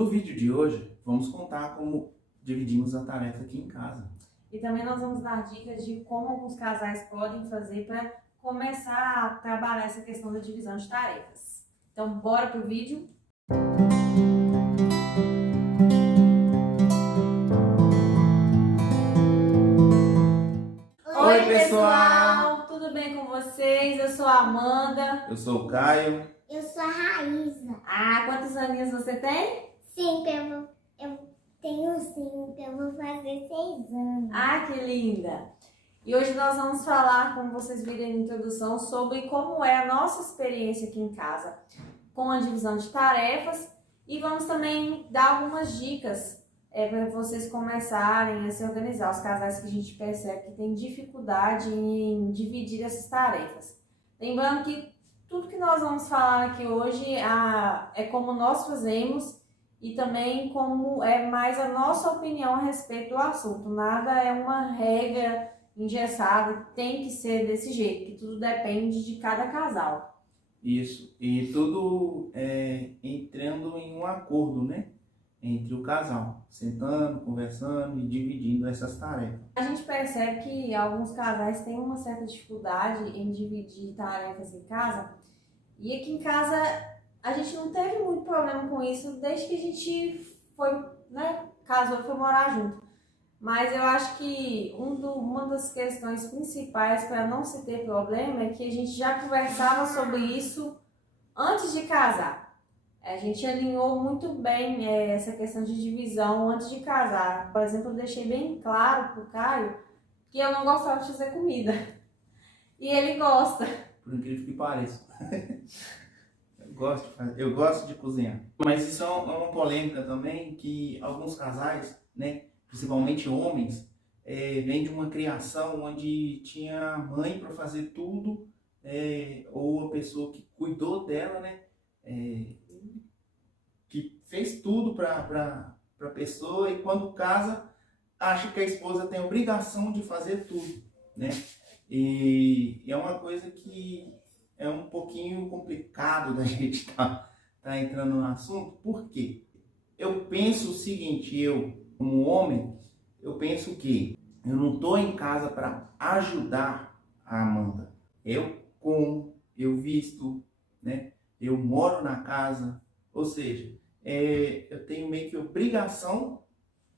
No vídeo de hoje, vamos contar como dividimos a tarefa aqui em casa. E também nós vamos dar dicas de como alguns casais podem fazer para começar a trabalhar essa questão da divisão de tarefas. Então, bora pro vídeo? Oi, pessoal! Tudo bem com vocês? Eu sou a Amanda. Eu sou o Caio. Eu sou a Raíza. Ah, quantos aninhos você tem? 5, eu tenho 5, eu vou fazer 6 anos. Ah, que linda! E hoje nós vamos falar, como vocês viram na introdução, sobre como é a nossa experiência aqui em casa com a divisão de tarefas e vamos também dar algumas dicas para vocês começarem a se organizar, os casais que a gente percebe que tem dificuldade em dividir essas tarefas. Lembrando que tudo que nós vamos falar aqui hoje é como nós fazemos e também como é mais a nossa opinião a respeito do assunto. Nada é uma regra engessada, tem que ser desse jeito, que tudo depende de cada casal. Isso, e tudo entrando em um acordo, né? Entre o casal, sentando, conversando e dividindo essas tarefas. A gente percebe que alguns casais têm uma certa dificuldade em dividir tarefas em casa, e aqui em casa a gente não teve muito problema com isso desde que a gente foi, casou e foi morar junto. Mas eu acho que uma das questões principais para não se ter problema é que a gente já conversava sobre isso antes de casar. A gente alinhou muito bem essa questão de divisão antes de casar. Por exemplo, eu deixei bem claro pro Caio que eu não gostava de fazer comida. E ele gosta. Por incrível que pareça. Eu gosto de cozinhar. Mas isso é uma polêmica também, que alguns casais, né, principalmente homens, vêm de uma criação onde tinha a mãe para fazer tudo, ou a pessoa que cuidou dela, né, que fez tudo para a pessoa, e quando casa, acha que a esposa tem a obrigação de fazer tudo, né? E é uma coisa que é um pouquinho complicado da gente tá entrando no assunto. Por quê? Eu penso o seguinte, eu, como homem, eu penso que eu não estou em casa para ajudar a Amanda. Eu como, eu visto, né? Eu moro na casa, ou seja, eu tenho meio que obrigação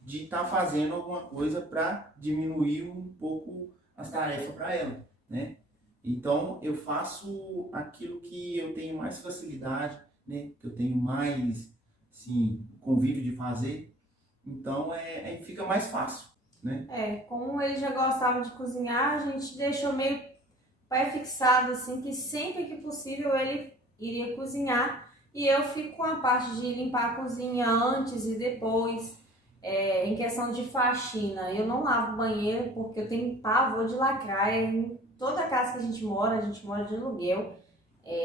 de estar fazendo alguma coisa para diminuir um pouco as tarefas para ela, né? Então eu faço aquilo que eu tenho mais facilidade, né? Que eu tenho mais, assim, convívio de fazer. Então fica mais fácil, né? Como ele já gostava de cozinhar, a gente deixou meio pré-fixado assim que sempre que possível ele iria cozinhar. E eu fico com a parte de limpar a cozinha antes e depois. Em questão de faxina, eu não lavo o banheiro porque eu tenho pavor de lacrar. Em toda casa que a gente mora de aluguel.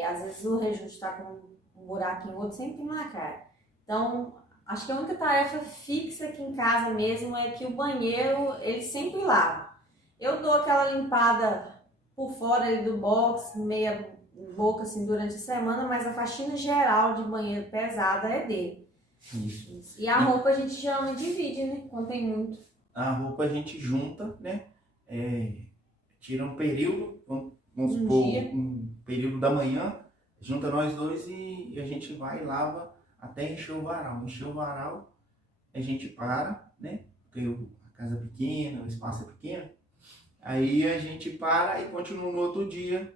Às vezes o rejunte está com um buraquinho, o outro sempre tem lacrar. Então, acho que a única tarefa fixa aqui em casa mesmo é que o banheiro, ele sempre lava. Eu dou aquela limpada por fora ali do box, meia boca assim durante a semana, mas a faxina geral de banheiro pesada é dele. Isso. E a roupa a gente geralmente divide, né? Quando tem muito. A roupa a gente junta, né? Tira um período, vamos supor, um período da manhã, junta nós dois e a gente vai e lava até encher o varal. Encher o varal, a gente para, né? Porque a casa é pequena, o espaço é pequeno. Aí a gente para e continua no outro dia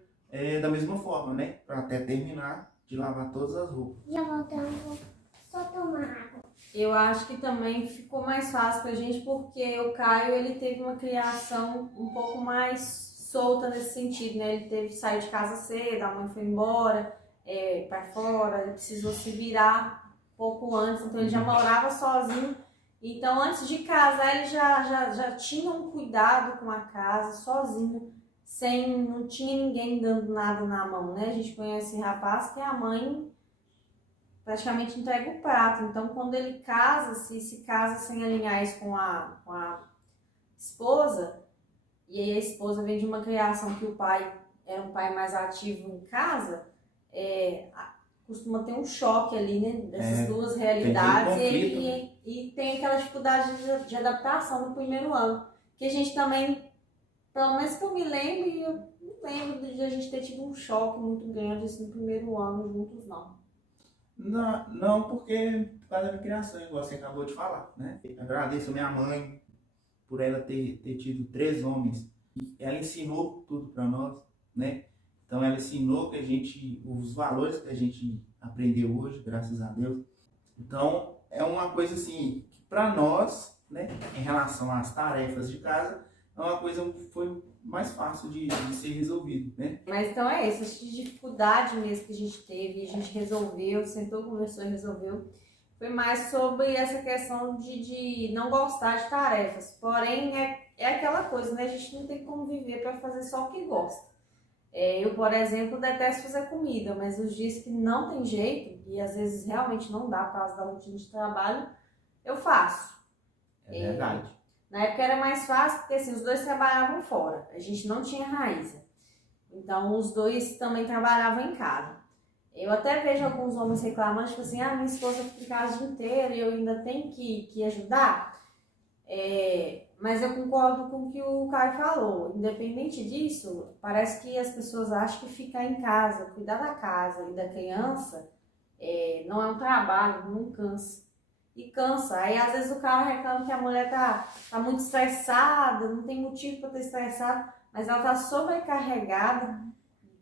da mesma forma, né? Para até terminar de lavar todas as roupas. Já voltamos, só tomar água. Eu acho que também ficou mais fácil pra gente porque o Caio, ele teve uma criação um pouco mais solta nesse sentido, né? Ele teve que sair de casa cedo, a mãe foi embora pra fora, ele precisou se virar um pouco antes, então ele já morava sozinho. Então, antes de casar, ele já tinha um cuidado com a casa, sozinho, não tinha ninguém dando nada na mão, né? A gente conhece esse rapaz que a mãe praticamente entrega o prato. Então, quando ele casa, se casa sem alinhar isso com a esposa, e aí a esposa vem de uma criação que o pai era um pai mais ativo em casa, costuma ter um choque ali, né? Dessas duas Tem realidades conflito, né? e tem aquela dificuldade de adaptação no primeiro ano. Que a gente também, pelo menos que eu me lembro, e eu não lembro de a gente ter tido um choque muito grande assim, no primeiro ano juntos, não. Não, não, porque por causa da minha criação, igual você acabou de falar, né? Agradeço a minha mãe por ela ter tido 3 homens. Ela ensinou tudo para nós, né? Então ela ensinou que os valores que a gente aprendeu hoje, graças a Deus. Então é uma coisa assim, que para nós, né, em relação às tarefas de casa, é uma coisa que foi mais fácil de ser resolvido, né? Mas então é isso, essa dificuldade mesmo que a gente teve, a gente resolveu, sentou, conversou e resolveu. Foi mais sobre essa questão de não gostar de tarefas. Porém, é aquela coisa, né? A gente não tem como viver para fazer só o que gosta. Eu, por exemplo, detesto fazer comida, mas os dias que não tem jeito, e às vezes realmente não dá por causa da rotina de trabalho, eu faço. É verdade. Na época era mais fácil, porque assim, os dois trabalhavam fora, a gente não tinha Raíza. Então, os dois também trabalhavam em casa. Eu até vejo alguns homens reclamando, tipo assim, minha esposa fica em casa o dia inteiro e eu ainda tenho que ajudar. Mas eu concordo com o que o Caio falou. Independente disso, parece que as pessoas acham que ficar em casa, cuidar da casa e da criança, não é um trabalho, não cansa. E cansa. Aí às vezes o cara reclama que a mulher tá muito estressada, não tem motivo para estar estressada, mas ela tá sobrecarregada.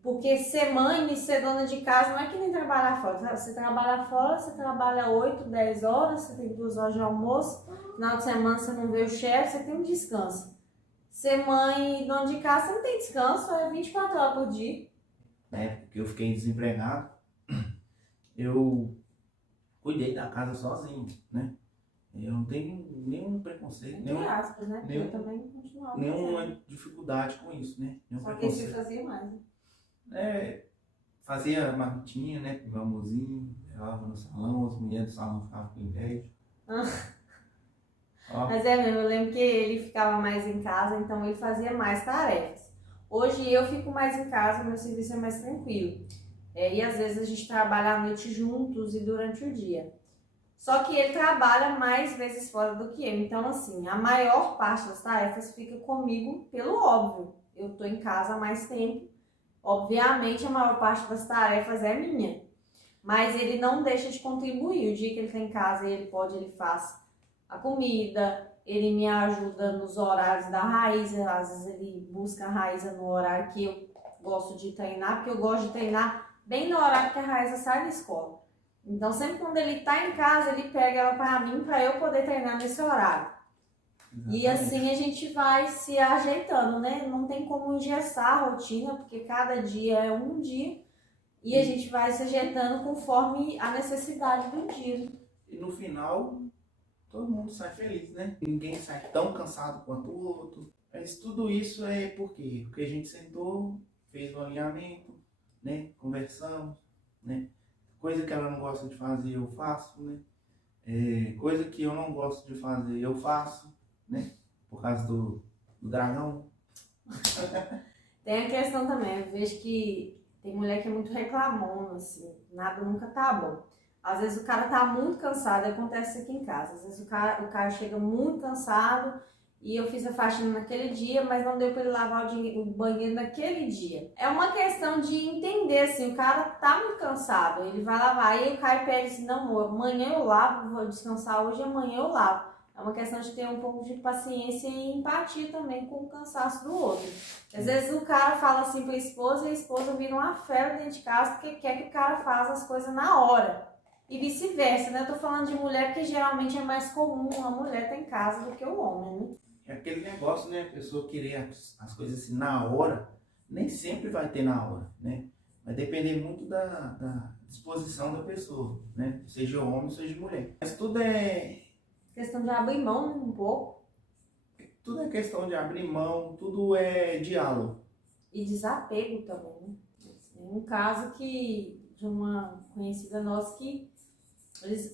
Porque ser mãe e ser dona de casa não é que nem trabalhar fora. Você trabalha fora, você trabalha 8, 10 horas, você tem 2 horas de almoço, final de semana você não vê o chefe, você tem um descanso. Ser mãe e dona de casa, você não tem descanso, é 24 horas por dia. Na época que eu fiquei desempregado, eu cuidei da casa sozinho, né? Eu não tenho nenhum preconceito, Entre aspas, né? Porque eu também continuava nenhuma fazendo. dificuldade com isso, né? Nenhum Só que você preconceito. fazia mais, né? Fazia marmitinha, né? Com meu amorzinho, levava no salão, as mulheres do salão ficavam com inveja. Ó, Mas é mesmo, eu lembro que ele ficava mais em casa, então ele fazia mais tarefas. Hoje eu fico mais em casa, meu serviço é mais tranquilo. E às vezes a gente trabalha à noite juntos e durante o dia. Só que ele trabalha mais vezes fora do que eu. Então, assim, a maior parte das tarefas fica comigo pelo óbvio. Eu tô em casa há mais tempo. Obviamente, a maior parte das tarefas é minha. Mas ele não deixa de contribuir. O dia que ele tá em casa, ele faz a comida, ele me ajuda nos horários da Raíza. Às vezes ele busca a Raíza no horário que eu gosto de treinar, porque eu gosto de treinar bem no horário que a Raíza sai da escola. Então, sempre quando ele tá em casa, ele pega ela para mim, para eu poder treinar nesse horário. exatamente. E assim a gente vai se ajeitando, né? Não tem como engessar a rotina, porque cada dia é um dia. E a gente vai se ajeitando conforme a necessidade do dia. E no final, todo mundo sai feliz, né? Ninguém sai tão cansado quanto o outro. Mas tudo isso é por quê? Porque a gente sentou, fez o alinhamento, né? Conversamos, né? Coisa que ela não gosta de fazer, eu faço, né? Coisa que eu não gosto de fazer, eu faço, né? Por causa do dragão. Tem a questão também, eu vejo que tem mulher que é muito reclamona, assim, nada nunca tá bom. Às vezes o cara tá muito cansado, acontece aqui em casa. Às vezes o cara chega muito cansado e eu fiz a faxina naquele dia, mas não deu pra ele lavar o banheiro naquele dia. É uma questão de entender, assim, o cara tá muito cansado, ele vai lavar, aí o Caio pede assim, não, amor, amanhã eu lavo, vou descansar hoje, amanhã eu lavo. É uma questão de ter um pouco de paciência e empatia também com o cansaço do outro. Às vezes o cara fala assim pra esposa e a esposa vira uma fera dentro de casa porque quer que o cara faça as coisas na hora. E vice-versa, né? Eu tô falando de mulher porque geralmente é mais comum a mulher estar em casa do que o homem, né? É aquele negócio, né? A pessoa querer as coisas assim na hora, nem sempre vai ter na hora, né? Vai depender muito da disposição da pessoa, né? Seja homem, seja mulher. Mas tudo é Questão de abrir mão, né, um pouco. Tudo é questão de abrir mão, tudo é diálogo. E desapego também, né? Tem um caso de uma conhecida nossa que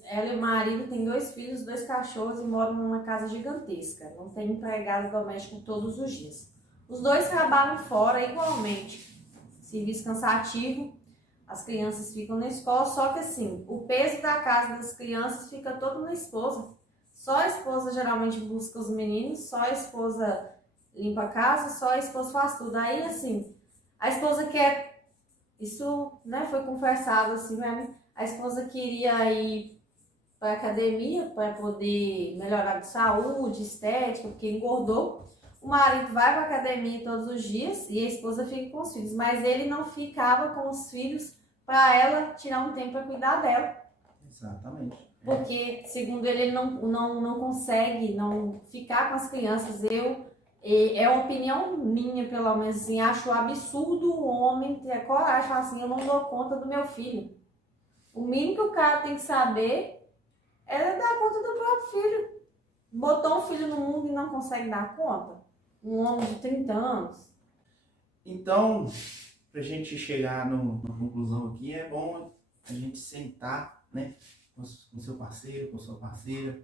ela e o marido têm 2 filhos, 2 cachorros e moram numa casa gigantesca. Não tem empregada doméstica todos os dias. Os 2 trabalham fora igualmente. Serviço cansativo. as crianças ficam na escola, só que assim, o peso da casa das crianças fica todo na esposa. Só a esposa geralmente busca os meninos, só a esposa limpa a casa, só a esposa faz tudo. Aí assim, a esposa quer, isso, né, foi conversado assim, né? A esposa queria ir para academia para poder melhorar de saúde, estética, porque engordou. O marido vai para academia todos os dias e a esposa fica com os filhos, mas ele não ficava com os filhos para ela tirar um tempo para cuidar dela. Exatamente. Porque, segundo ele não consegue não ficar com as crianças. É uma opinião minha, pelo menos, assim, acho absurdo o homem ter coragem de falar assim, eu não dou conta do meu filho. O mínimo que o cara tem que saber é dar conta do próprio filho. Botou um filho no mundo e não consegue dar conta? Um homem de 30 anos. Então, pra gente chegar numa conclusão aqui, é bom a gente sentar, né, com seu parceiro, com sua parceira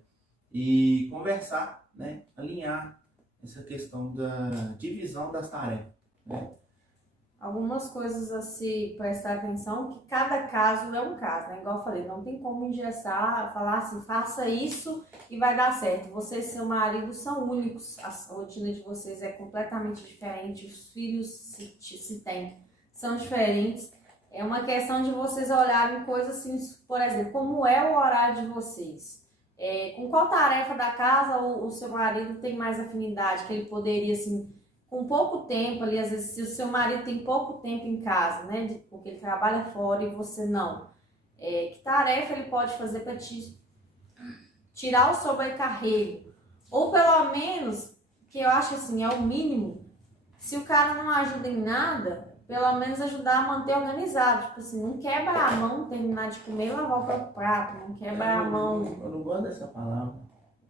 e conversar, né, alinhar essa questão da divisão das tarefas, né? Algumas coisas a se prestar atenção, que cada caso é um caso, né? Igual eu falei, não tem como engessar, falar assim, faça isso e vai dar certo. Você e seu marido são únicos, a rotina de vocês é completamente diferente, os filhos se têm, são diferentes. É uma questão de vocês olharem coisas assim, por exemplo, como é o horário de vocês. Com qual tarefa da casa o seu marido tem mais afinidade, que ele poderia, assim, com pouco tempo ali, às vezes, se o seu marido tem pouco tempo em casa, né, porque ele trabalha fora e você não, que tarefa ele pode fazer para te tirar o sobrecarrego? Ou pelo menos, que eu acho assim, é o mínimo, se o cara não ajuda em nada, pelo menos ajudar a manter organizado. Tipo assim, não quebra a mão, terminar de comer e lavar o próprio prato, não quebra a mão. Eu não gosto dessa palavra.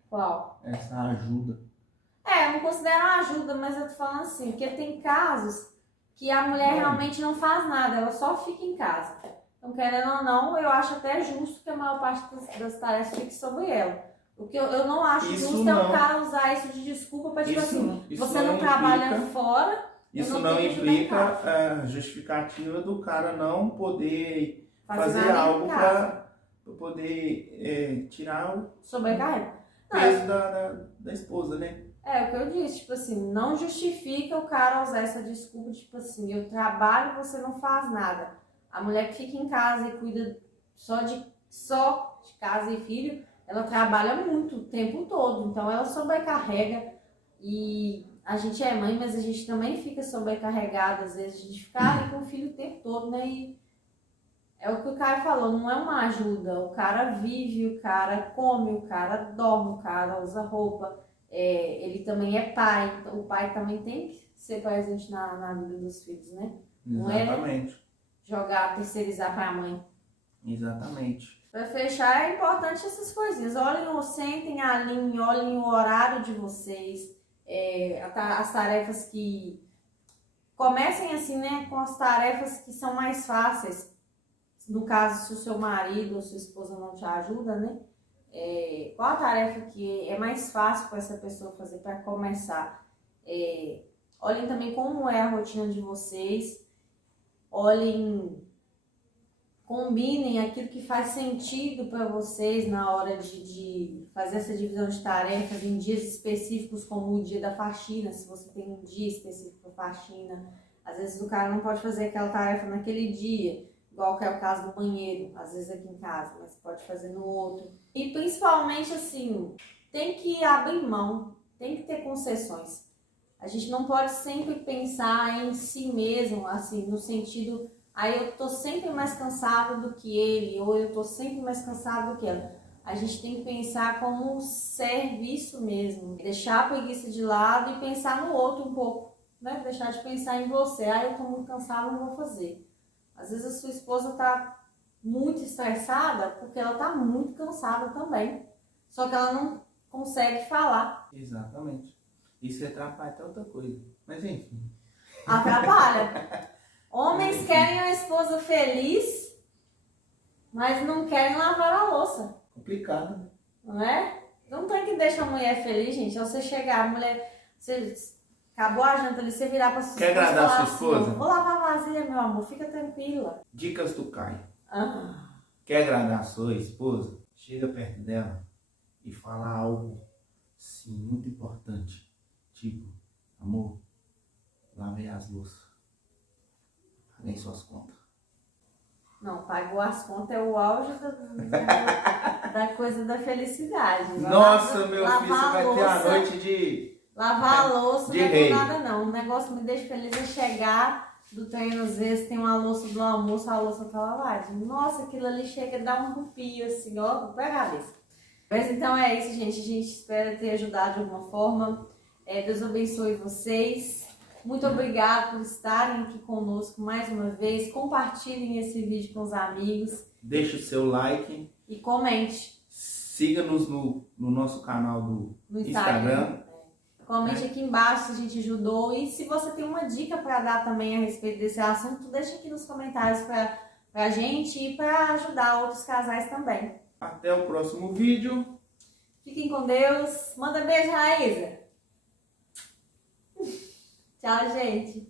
Qual? Essa ajuda. Eu não considero uma ajuda, mas eu tô falando assim, porque tem casos que a mulher realmente não faz nada, ela só fica em casa. Então, querendo ou não, eu acho até justo que a maior parte das tarefas fique sobre ela. O que eu não acho Isso justo não. é o cara usar isso de desculpa para tipo assim, Isso você não trabalha fora, Isso eu não tenho que ajudar em implica casa. a justificativa do cara não poder fazer nada em algo casa. para poder tirar o Sobrecarrega. Não, peso da esposa, né? É o que eu disse, tipo assim, não justifica o cara usar essa desculpa, tipo assim, eu trabalho e você não faz nada. A mulher que fica em casa e cuida só de casa e filho, ela trabalha muito o tempo todo, então ela sobrecarrega. E a gente é mãe, mas a gente também fica sobrecarregada, às vezes, de ficar ali com o filho o tempo todo, né? E é o que o cara falou, não é uma ajuda, o cara vive, o cara come, o cara dorme, o cara usa roupa. Ele também é pai, então o pai também tem que ser presente na vida dos filhos, né? Não Exatamente. jogar, terceirizar para a mãe. Exatamente. Para fechar, é importante essas coisinhas. Sentem, alinhem, olhem o horário de vocês, as tarefas que... Comecem assim, né, com as tarefas que são mais fáceis. No caso, se o seu marido ou sua esposa não te ajuda, né? Qual a tarefa que é mais fácil para essa pessoa fazer para começar? Olhem também como é a rotina de vocês, combinem aquilo que faz sentido para vocês na hora de fazer essa divisão de tarefas em dias específicos, como o dia da faxina, se você tem um dia específico para faxina. Às vezes o cara não pode fazer aquela tarefa naquele dia, igual que é o caso do banheiro, às vezes aqui em casa, mas pode fazer no outro. E principalmente assim, tem que abrir mão, tem que ter concessões. A gente não pode sempre pensar em si mesmo, assim, no sentido, eu tô sempre mais cansado do que ele, ou eu tô sempre mais cansado do que ela. A gente tem que pensar como um serviço mesmo, deixar a preguiça de lado e pensar no outro um pouco, né? Deixar de pensar em você, eu tô muito cansado, não vou fazer. Às vezes a sua esposa tá muito estressada porque ela tá muito cansada também. Só que ela não consegue falar. Exatamente. Isso atrapalha até outra coisa. Mas enfim. Atrapalha. Homens querem a esposa feliz, mas não querem lavar a louça. Complicado. Não é? Não tem que deixar a mulher feliz, gente. É você chegar, a mulher... Acabou a janta ali, você virar pra sua Quer esposa e agradar falar sua esposa? assim, ó, vou lavar a vasilha, meu amor, fica tranquila. Dicas do Caio. Ah, Quer agradar a sua esposa? Chega perto dela e fala algo, sim, muito importante. Tipo, amor, lavei as louças. Paguei suas contas. não, pagou as contas é o auge da coisa da felicidade. Nossa, meu filho, lavar você vai ter a noite de... Lavar a louça De não é rei. por nada não. O negócio que me deixa feliz é chegar do treino, às vezes tem uma louça do almoço, a louça tá lavada. Nossa, aquilo ali chega a dar um arrepio assim, ó, pra cabeça. Mas então é isso, gente. A gente espera ter ajudado de alguma forma. Deus abençoe vocês. Muito obrigada por estarem aqui conosco mais uma vez. Compartilhem esse vídeo com os amigos. Deixa o seu like. E comente. Siga-nos no nosso canal do No Instagram. Comente aqui embaixo se a gente ajudou. E se você tem uma dica para dar também a respeito desse assunto, deixa aqui nos comentários pra gente e para ajudar outros casais também. Até o próximo vídeo. Fiquem com Deus. Manda beijo, Raíza. Tchau, gente.